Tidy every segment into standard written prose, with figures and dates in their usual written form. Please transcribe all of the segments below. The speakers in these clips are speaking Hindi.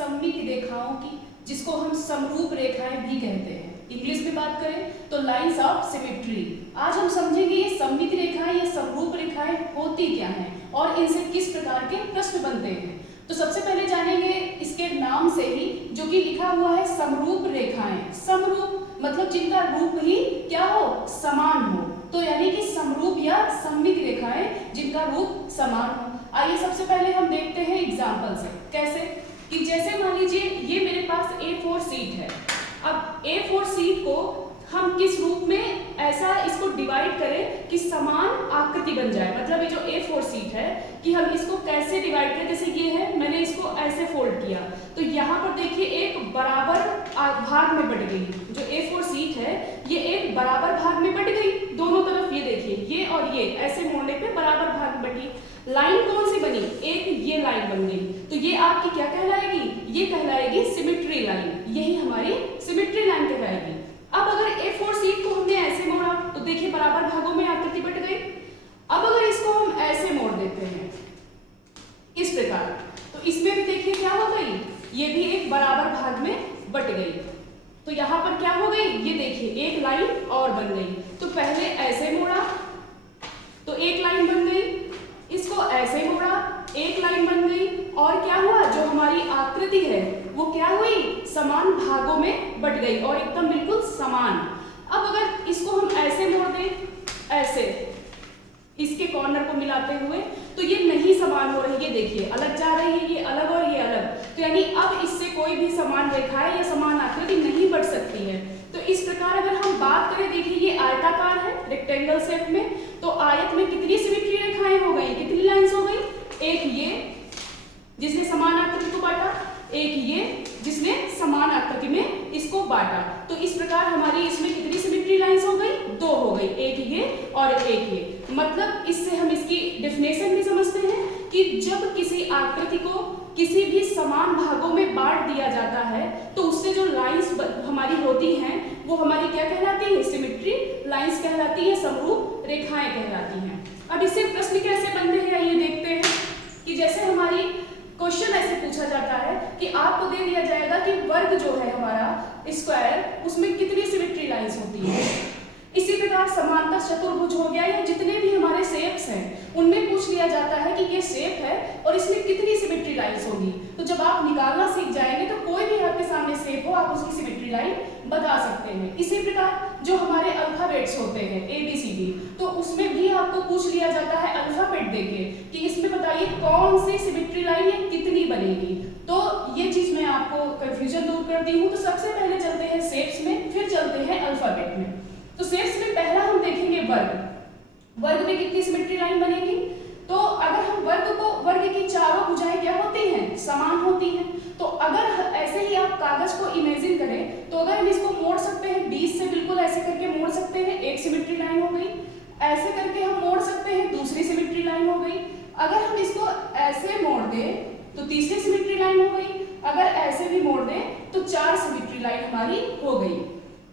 सममित रेखाओं की, जिसको हम समरूप रेखाएं भी कहते हैं। इंग्लिश में बात करें तो लाइंस ऑफ सिमेट्री। आज हम समझेंगे ये सममित रेखाएं या समरूप रेखाएं होती क्या हैं और इनसे किस प्रकार के प्रश्न बनते हैं। तो सबसे पहले जानेंगे इसके नाम से ही, जो कि लिखा हुआ है समरूप रेखाएं। समरूप मतलब जिनका रूप ही क्या हो, समान हो। तो यानी कि समरूप या सममित रेखाएं जिनका रूप समान हो। आइए सबसे पहले हम देखते हैं एग्जाम्पल से। कैसे कि जैसे मान लीजिए ये मेरे पास A4 शीट है। अब A4 शीट को हम किस रूप में ऐसा इसको डिवाइड करें कि समान आकृति बन जाए। मतलब ये जो A4 शीट है कि हम इसको कैसे डिवाइड करें। जैसे ये है, मैंने इसको ऐसे फोल्ड किया तो यहाँ पर देखिए एक बराबर भाग में बट गई। जो A4 शीट है ये एक बराबर भाग में बट गई दोनों तरफ। ये देखिए ये और ये ऐसे मोड़ने पे बराबर भाग में बटी। लाइन कौन सी बनी, एक ये लाइन बन गई। तो ये आपकी क्या कहलाएगी, ये कहलाएगी सिमेट्री लाइन। यही हमारी सिमेट्री लाइन कहलाएगी। अब अगर A4 शीट को हमने ऐसे मोड़ा तो देखिए बराबर भागों में आकृति बट गई। अब अगर इसको हम ऐसे मोड़ देते हैं इस प्रकार, तो इसमें भी देखिए क्या हो गई, ये भी एक बराबर भाग में बट गई। तो यहाँ पर क्या हो गई, ये देखिए एक लाइन और बन गई। तो पहले ऐसे मोड़ा तो एक लाइन बन गई, इसको ऐसे मोड़ा एक लाइन बन गई, और क्या हुआ, जो हमारी आकृति है वो क्या हुई, समान भागों में बट गई और एकदम बिल्कुल समान। अब अगर इसको हम ऐसे मोड़ दें, ऐसे इसके कॉर्नर को मिलाते हुए, तो ये नहीं समान हो रही है। देखिए अलग जा रही है, ये अलग और ये अलग। तो यानी अब इससे कोई भी समान रेखाएं या समान आकृति नहीं बट सकती है। तो इस प्रकार अगर हम बात करें, देखिए ये आयताकार है रेक्टेंगल शेप में, तो आयत में कितनी सिमेट्री रेखाएं हो गई, कितनी लाइंस हो गई, एक ये जिसने समान आकृति को बांटा, एक ये जिसने समान आकृति में इसको बांटा। तो इस प्रकार हमारी इसमें कितनी सिमेट्री लाइंस हो गई, दो हो गई, एक ये और एक ये। मतलब इससे हम इसकी डेफिनेशन भी समझते हैं कि जब किसी आकृति को किसी भी समान भागों में बांट दिया जाता है तो उससे जो लाइंस हमारी होती हैं वो हमारी क्या कहलाती है, सिमेट्री लाइंस कहलाती है, समरूप रेखाएं कहलाती हैं। अब इससे प्रश्न कैसे बनते हैं आइए देखते हैं। कि जैसे हमारी क्वेश्चन ऐसे पूछा जाता है कि आपको दे दिया जाएगा कि वर्ग जो है हमारा स्क्वायर, उसमें कितनी सिमेट्री लाइंस होती है। इसी प्रकार समांतर चतुर्भुज हो गया, या जितने भी हमारे शेप्स हैं उनमें पूछ लिया जाता है कि ये शेप है और इसमें कितनी सिमेट्री लाइंस होगी। तो जब आप निकालना सीख जाएंगे तो कोई भी आपके सामने शेप हो आप उसकी सिमेट्री लाइन बता सकते हैं। इसी प्रकार जो हमारे अल्फाबेट्स होते हैं ABCD, तो उसमें भी आपको पूछ लिया जाता है अल्फाबेट देके कि इसमें बताइए कौन सी सिमेट्री लाइन या कितनी बनेगी। तो ये चीज मैं आपको कंफ्यूजन दूर करती हूँ। तो सबसे पहले चलते हैं शेप्स में, फिर चलते हैं अल्फाबेट में। तो शेप्स में पहला हम देखेंगे वर्ग। वर्ग में कितनी सिमेट्री लाइन बनेगी। तो अगर हम वर्ग की चारों भुजाएं क्या होती हैं, समान होती हैं। तो अगर ऐसे ही आप कागज को इमेजिन करें तो अगर हम इसको मोड़ सकते हैं, बीच से बिल्कुल ऐसे करके मोड़ सकते हैं, एक सिमेट्री लाइन हो गई। ऐसे करके हम मोड़ सकते हैं, दूसरी सिमेट्री लाइन हो गई। अगर हम इसको ऐसे मोड़ दें तो तीसरी सिमेट्री लाइन हो गई। अगर ऐसे भी मोड़ दें तो चार सिमेट्री लाइन हमारी हो गई।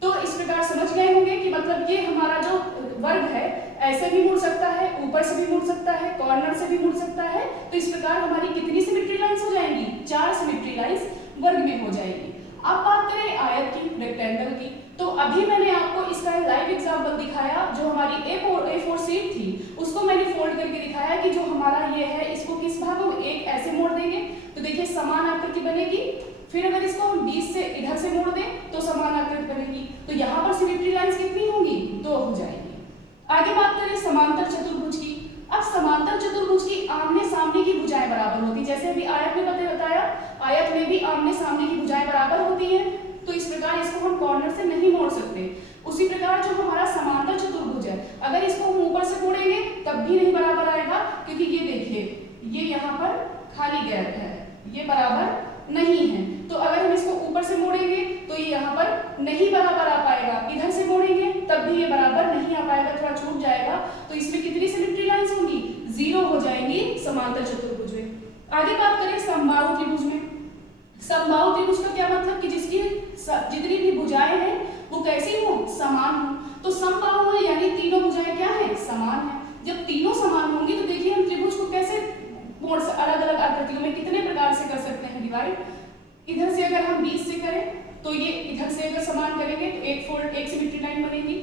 तो इस प्रकार समझ गए होंगे कि मतलब ये हमारा जो वर्ग है ऐसे भी मुड़ सकता है, ऊपर से भी मुड़ सकता है, कॉर्नर से भी मुड़ सकता है। तो इस प्रकार हमारी कितनी सिमेट्री लाइंस हो जाएंगी, चार सिमेट्री लाइंस वर्ग में हो जाएंगी। अब बात करें आयत की, रेक्टेंगल की। तो अभी मैंने आपको इसका लाइव एग्जांपल दिखाया। जो हमारी A4 शीट थी उसको मैंने फोल्ड करके दिखाया कि जो हमारा ये है इसको किस भाग में एक ऐसे मोड़ देंगे तो देखिए समान आकृति बनेगी। फिर अगर इसको हम बीच से इधर से मोड़ दें तो समान आकृति बनेगी। तो यहाँ पर सिमेट्री लाइंस कितनी होंगी, दो हो जाएगी। आगे बात करें समांतर चतुर्भुज की। अब समांतर चतुर्भुज की आमने सामने की भुजाएं बराबर होती, जैसे अभी आयत में बताया, आयत में भी आमने सामने की भुजाएं बराबर होती है। तो इस प्रकार इसको हम कॉर्नर से नहीं मोड़ सकते। उसी प्रकार जो हमारा समांतर चतुर्भुज है, अगर इसको हम ऊपर से मोड़ेंगे तब भी नहीं बराबर आएगा, क्योंकि ये देखिए ये यहाँ पर खाली गैप है, ये बराबर नहीं है। तो अगर हम इसको ऊपर से मोड़ेंगे तो ये यहाँ पर नहीं बराबर आ पाएगा, इधर से मोड़ेंगे तब भी ये बराबर नहीं आ पाएगा, थोड़ा छूट जाएगा। तो इसमें कितनी सिमेट्री लाइंस होंगी, जीरो हो जाएंगी समांतर चतुर्भुज में। आगे बात करें समबाहु त्रिभुज में। समबाहु त्रिभुज का क्या मतलब कि जिसकी जितनी भी भुजाएं हैं वो कैसी हो, समान हो। तो समबाहु है यानी तीनों भुजाएं क्या है, समान है। जब तीनों समान होंगी तो देखिए हम त्रिभुज को कैसे मोड़, अलग अलग आकृतियों में कितने प्रकार से कर सकते हैं डिवाइड। इधर से अगर हम 20 से करें तो ये इधर से अगर समान करेंगे तो एक सिमेट्री लाइन बनेगी।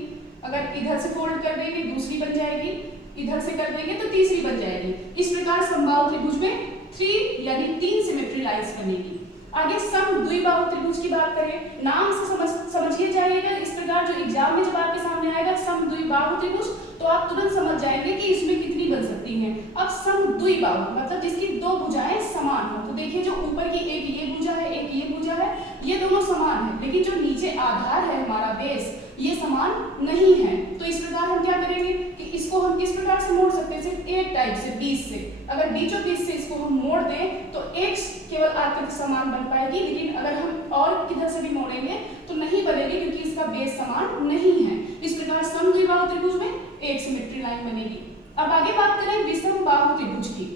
अगर इधर से फोल्ड कर देंगे दूसरी बन जाएगी, इधर से कर देंगे तो तीसरी बन जाएगी। इस प्रकार समबाहु त्रिभुज में 3 यानी 3 सिमेट्री लाइंस बनेगी। आगे समद्विबाहु त्रिभुज की बात करें, नाम से समझिए जाइएगा। इस प्रकार जो एग्जाम में जब आपके सामने आएगा समद्विबाहु त्रिभुज तो आप तुरंत समझ जाएंगे कि इसमें कितनी बन सकती हैं। अब समद्विबाहु मतलब जिसकी दो भुजाएं समान हो। तो देखिए जो ऊपर की एक ये भुजा है एक ये भुजा है, ये दोनों समान है, लेकिन जो नीचे आधार है हमारा बेस ये समान नहीं है। तो इस प्रकार हम क्या करेंगे कि इसको हम किस प्रकार से मोड़ सकते हैं, सिर्फ एक टाइप से 20 से। अगर बीचों बीच से इसको हम मोड़ दें तो एक केवल आकृति समान बन पाएगी, लेकिन अगर हम और किधर से भी मोड़ेंगे तो नहीं बनेगी क्योंकि इसका बेस समान नहीं है। इस प्रकार समद्विबाहु त्रिभुज में एक सिमेट्री लाइन बनेगी। अब आगे बात करें विषमबाहु त्रिभुज की।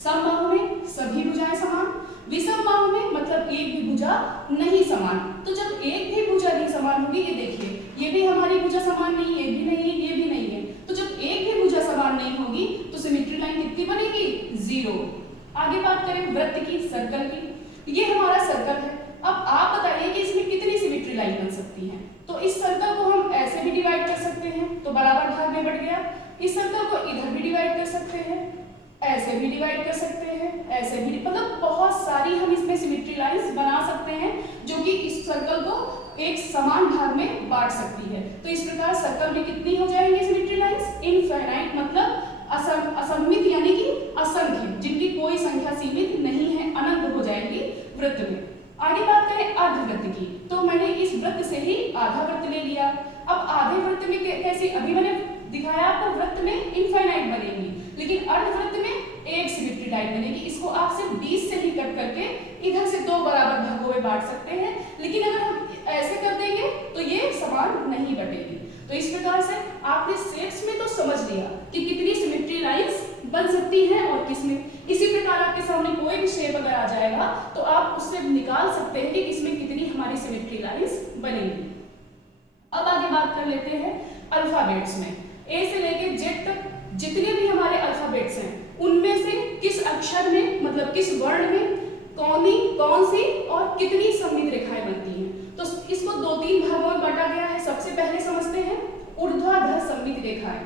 समबाहु में सभी भुजाएं समान, विषमबाहु में मतलब एक भी भुजा नहीं समान। तो जब एक भी भुजा नहीं समान होगी, ये देखिए ये भी हमारी भुजा समान नहीं है, ये भी नहीं है, ये भी नहीं है। तो जब एक भी भुजा समान नहीं होगी तो सिमेट्री लाइन कितनी बनेगी, 0। आगे बात करें वृत्त की, सर्कल की। ये हमारा सर्कल है। अब आप बताइए कि इसमें कितनी सिमेट्री लाइन बन सकती है। तो इस सर्कल को हम ऐसे भी डिवाइड कर सकते हैं तो बराबर भाग में बट गया। इस सर्कल को इधर भी डिवाइड कर सकते हैं, ऐसे भी डिवाइड कर सकते हैं, ऐसे भी, मतलब बहुत सारी हम इसमें सिमेट्री लाइंस बना सकते हैं जो कि इस सर्कल को एक समान भाग में बांट सकती है। तो इस प्रकार सर्कल में कितनी हो जाएंगी सिमेट्री लाइंस, इनफाइनाइट मतलब असंमित यानी कि असंख्य, जिनकी कोई संख्या सीमित नहीं है, अनंत हो जाएंगी वृत्त में। आगे बात करें अर्धवृत्त की, तो मैंने इस वृत्त से ही आधा वृत्त ले लिया। अब आधे वृत्त में कैसे, अभी मैंने दिखाया आपको वृत्त में इनफाइनाइट बनेगी, लेकिन अर्धवृत्त में एक सिमेट्री लाइन बनेगी। इसको आप सिर्फ 20 से ही कट करके इधर से दो बराबर भागों में बांट सकते हैं, लेकिन अगर हम ऐसे कर देंगे तो ये समान नहीं बटेगी। तो इस प्रकार से आपने शेप्स में तो समझ लिया कि कितनी सिमेट्री लाइंस बन सकती हैं और किसमें। इसी प्रकार आपके सामने कोई भी शेप अगर आ जाएगा तो आप उससे निकाल सकते हैं कि इसमें कितनी हमारी सिमेट्री लाइंस बनेंगी। अब आगे बात कर लेते हैं अल्फाबेट्स में। ए से लेके जेड तक जितने भी हमारे अल्फाबेट्स हैं उनमें से किस अक्षर में मतलब किस वर्ण में कौन सी और कितनी सममित रेखाएं बनती हैं। तो इसको 2-3 भागों में बांटा गया है। सबसे पहले समझते हैं ऊर्ध्वाधर सममित रेखाएं।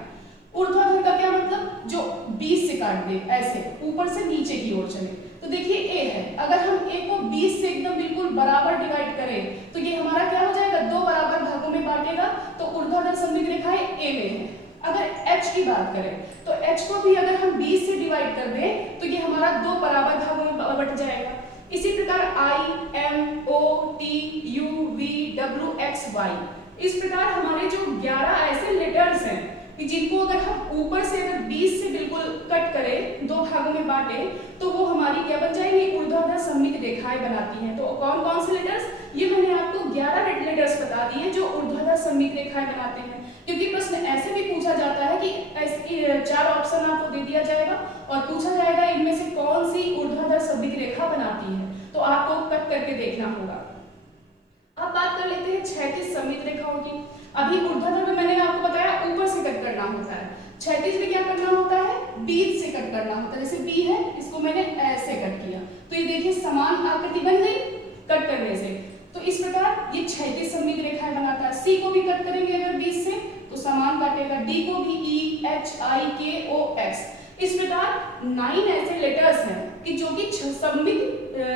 ऊर्ध्वाधर का क्या मतलब, जो 20 से काट दे, ऐसे ऊपर से नीचे की ओर चले। तो देखिए ए है, अगर हम ए को 20 से एकदम बिल्कुल बराबर डिवाइड करें तो ये हमारा क्या हो जाएगा, 2 बराबर भागों में बांटेगा। तो ऊर्ध्वाधर सममित रेखाएं ए में है। अगर एच की बात करें तो एच को भी अगर हम 20 से डिवाइड कर दें तो ये हमारा 2 बराबर भागों में बट जाएगा। इसी प्रकार I, M, O, T, U, V, W, X, Y, इस प्रकार हमारे जो 11 ऐसे लेटर्स हैं कि जिनको अगर हम ऊपर से अगर 20 से बिल्कुल कट करें, 2 भागों में बांटे, तो वो हमारी क्या बन जाएंगी, ऊर्ध्वाधर सममित रेखाएं बनाती हैं। तो कौन कौन से लेटर्स, ये मैंने आपको 11 लेटर्स बता दिए जो ऊर्ध्वाधर सममित रेखाएं बनाते हैं। क्योंकि प्रश्न ऐसे भी पूछा जाता है कि ऐसे 4 ऑप्शन आपको दे दिया जाएगा और पूछा जाएगा इनमें से कौन सी ऊर्ध्वाधर सममित रेखा बनाती है, तो आपको कट करके देखना होगा। अब बात कर लेते हैं क्षैतिज सममित रेखाओं की। अभी ऊर्ध्वाधर में मैंने आपको बताया ऊपर से कट करना होता है, क्षैतिज में क्या करना होता है, बीच से कट करना होता है। जैसे बी है, इसको मैंने ऐसे कट किया तो ये देखिए समान आकृति बन गई कट करने से। तो इस प्रकार ये क्षैतिज सममित रेखाएं बनाता है। सी को भी कट करेंगे अगर बीच से तो समान काटेगा, डी को भी ई, एच, आई, के, ओ, एक्स। इस प्रकार 9 ऐसे लेटर्स हैं कि जो कि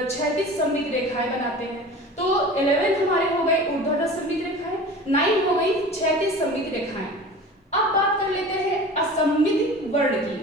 क्षैतिज सममित रेखाएं बनाते हैं। तो 11 हमारे हो गए ऊर्ध्वाधर सममित रेखाएं, 9 हो गई क्षैतिज सममित रेखाएं। अब बात कर लेते हैं असममित वर्ण की,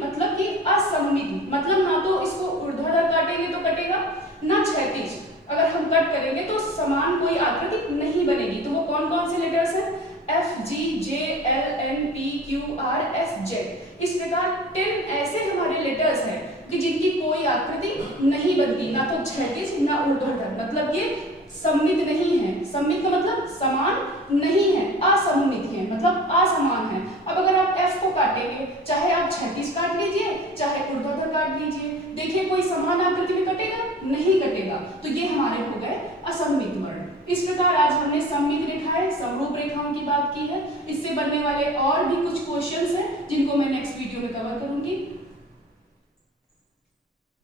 मतलब कि असममित मतलब ना तो इसको ऊर्ध्वाधर काटेंगे तो कटेगा, ना क्षैतिज अगर हम कट करेंगे तो समान कोई आकृति नहीं बनेगी। तो वो कौन कौन से लेटर्स हैं, F, G, J, L, N, P, Q, R, S, Z. इस प्रकार 10 ऐसे हमारे लेटर्स हैं कि जिनकी कोई आकृति नहीं बनती, ना तो क्षैतिज ना ऊर्ध्वाधर, मतलब ये सममित नहीं है। सममित का मतलब समान नहीं है, असममित है मतलब असमान है। अब अगर आप एफ को काटेंगे, चाहे आप क्षैतिज काट लीजिए चाहे ऊर्ध्वाधर काट लीजिए, देखिए कोई समान आकृति में कटेगा, नहीं कटेगा। तो ये हमारे हो गए असममित वर्ण। इस प्रकार आज हमने सममित रेखाएं, समरूप रेखाओं की बात की है। इससे बनने वाले और भी कुछ क्वेश्चंस हैं जिनको मैं नेक्स्ट वीडियो में कवर करूंगी।